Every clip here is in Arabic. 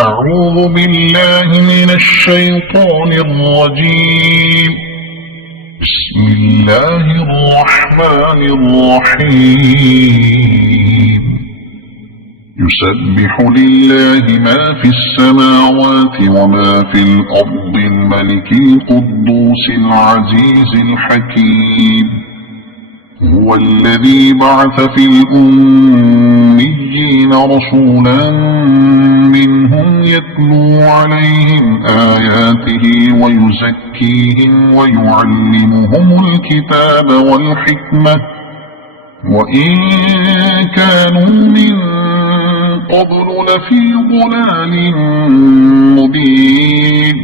أعوذ بالله من الشيطان الرجيم. بسم الله الرحمن الرحيم. يسبح لله ما في السماوات وما في الأرض الملك القدوس العزيز الحكيم. هو الذي بعث في الأميين رسولا منهم يتلو عليهم آياته ويزكيهم ويعلمهم الكتاب والحكمة وإن كانوا من قبل لفي ضلال مبين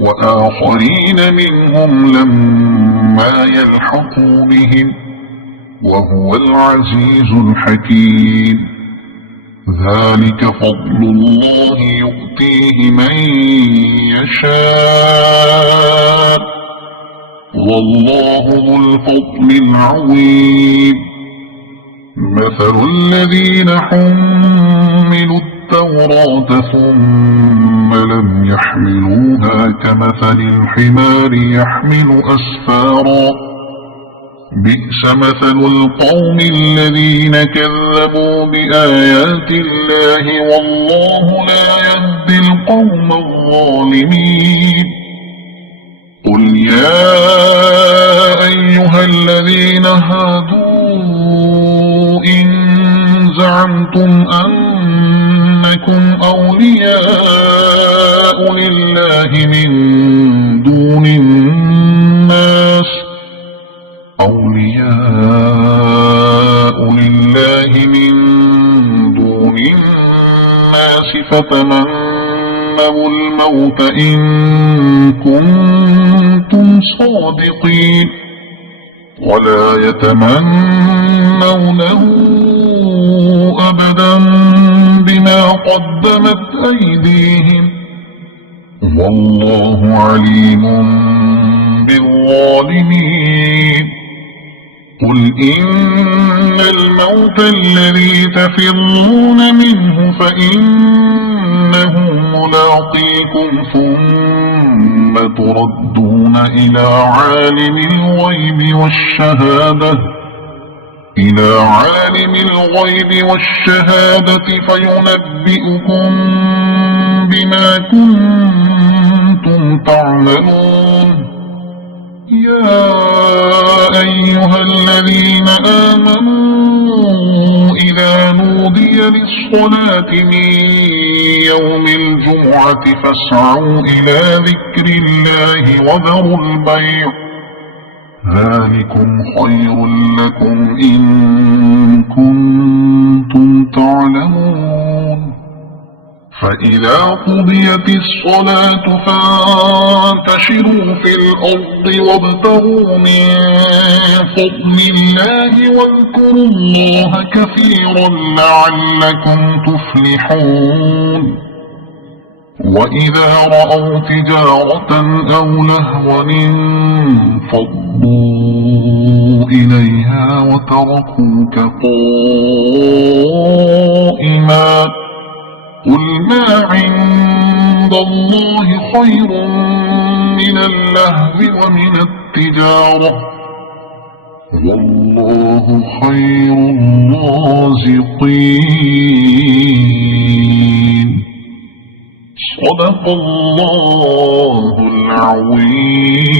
وآخرين منهم لما يلحقوا بهم وهو العزيز الحكيم. ذلك فضل الله يؤتيه من يشاء والله ذو الفضل العظيم. مثل الذين حملوا التوراة ثم لم يحملوها كمثل الحمار يحمل أسفارا بئس مثل القوم الذين كذبوا بآيات الله والله لا يهدي القوم الظالمين. قل يا أيها الذين هادوا إن زعمتم أنكم أولياء لله من دون الناس فتمنوا الموت إن كنتم صادقين ولا يتمنونه أبدا بما قدمت أيديهم والله عليم بالظالمين. قل إن الموت الذي تفرون منه فإنه ملاقيكم ثم تردون إلى عالم الغيب والشهادة فينبئكم بما كنتم تعملون. يا أيها الذين آمنوا إذا نودي للصلاة من يوم الجمعة فاسعوا إلى ذكر الله وذروا البيع ذلكم خير لكم إن كنتم تعلمون. فإذا قضيت الصلاة فانتشروا في الأرض وابتغوا من فضل الله واذكروا الله كثيرا لعلكم تفلحون. وإذا رأوا تجارة أو لهوا انفضوا إليها وتركوك قائما قل ما عند الله خير من اللهو ومن التجارة والله خير الرازقين. صدق الله العظيم.